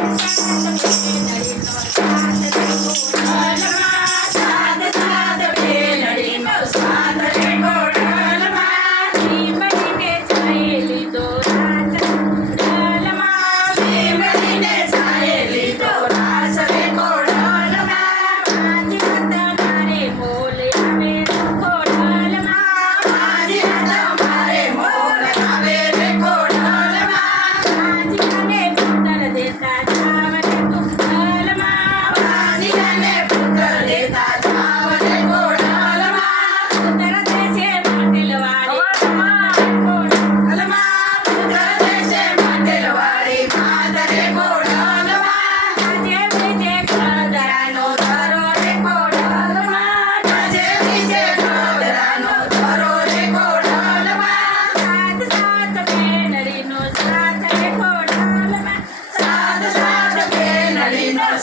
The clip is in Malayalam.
ഞാൻ Amen.